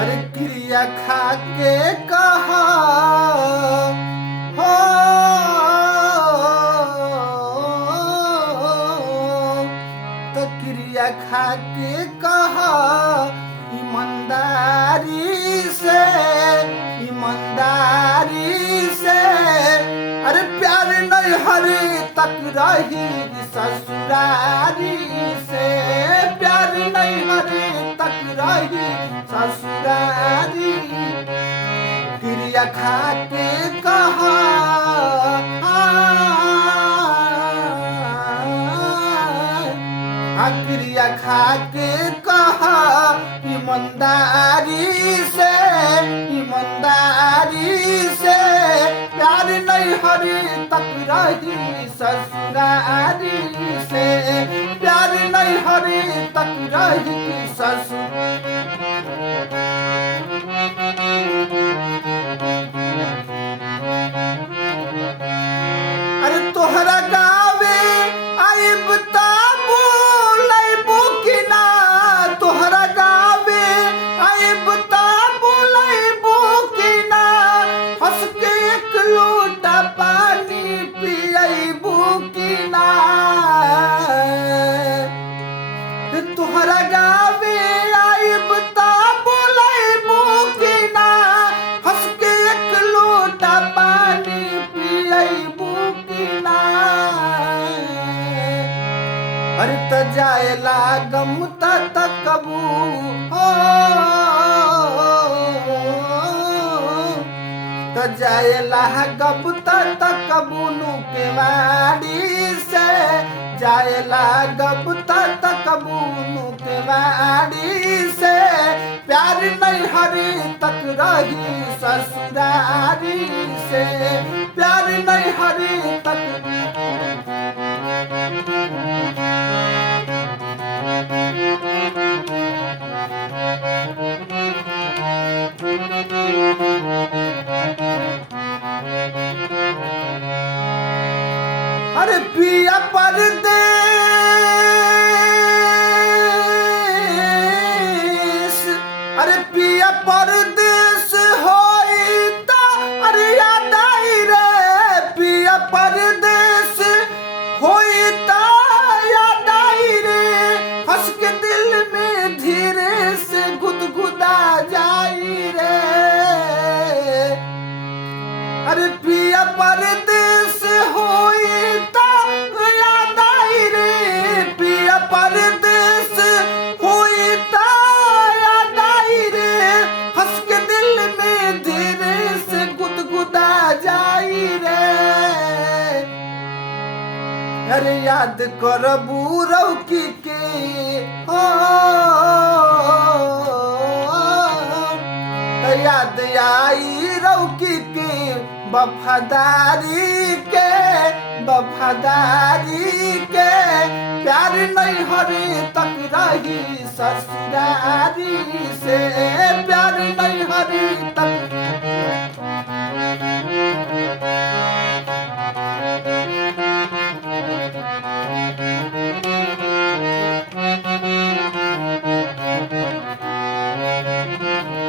अरे क्रिया खा के कहा हो तो क्रिया खा के कहा ईमानदारी से अरे प्यार नहीं हरे तक रही ससुरारी से प्यार नहीं हरे तक रही ससुरारी क्रिया खा के कहा क्रिया खा के कहा ईमानदारी से प्यार नहीं हरी तक रही ससुरारी से प्यार नहीं हरी तक रही ससुर अरे तोहरा गावे आइब ताबू लैबू कि ना तोहरा गावे आइब ताबू लैबू कि ना हंस के एक लोटा पानी पियबू कि ना तोहरा गावे आइब ताबू लैबू कि ना हंस के एक लोटा पानी पियबू कि ना अरे त जाएला गम तकबू हो त जाएला गब तकबू के वाड़ी से जाएला गब तकबू के वाड़ी से प्यार नहीं हरी तक रही ससुरारी से प्यार नहीं हरी तक अरे पिया परदेस अरे पिया परदेस होइता अरे याद आई रे पिया परदेस होइता याद आई रे हंस के दिल में धीरे से गुदगुदा जाई रे अरे पिया परदेस होइता याद आई रे पिया परदेस होइता याद आई रे हंस के दिल में धीरे से गुदगुदा जाई रे अरे याद करबू रौकी के हो याद आई रौकी के वफादारी के प्यार नहीं हरी तक रही ससुरारी से प्यार नहीं हरी तक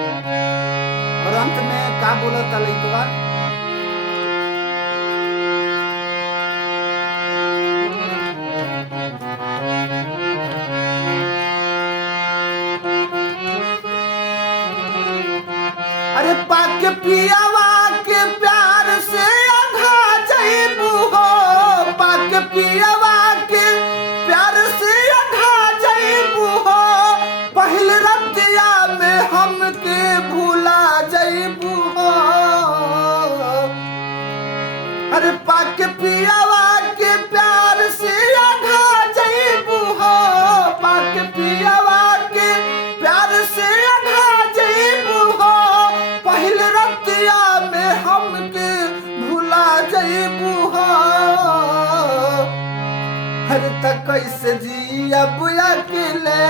और अंत में का बोला था लइकवा अरे पाके पियावा के प्यार से आधा जइबू हो पाके पियावा के प्यार से आधा जइबू हो पहिल रतिया में हमके भूला जइबू हो अरे पाके पियावा के प्यार से आधा जइबू हो पाके पियावा के प्यार से आधा जइबू हो पहिल रतिया में हमके भूला जइबू हो हर तक कैसे जियब अकेले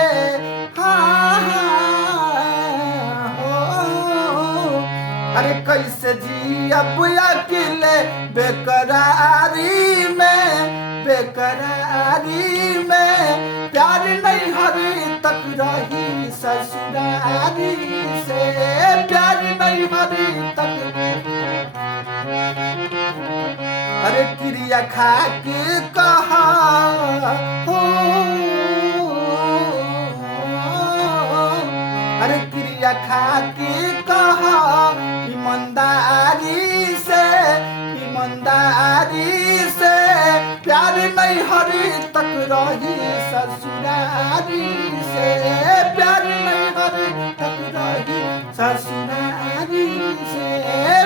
अरे कैसे जियब अकेले बेकरारी में प्यार नहीं हरी तक रही ससुरारी से क्रिया खा के कहा हो, अरे क्रिया खा के कहा ईमानदारी से, ईमानदारी से प्यार नहीं हरी तक रही ससुरारी से, प्यार नहीं हरी तक रही ससुरारी से,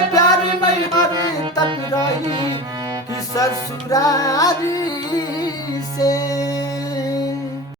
प्यार नहीं हरी तक रही कि ससुरारी से।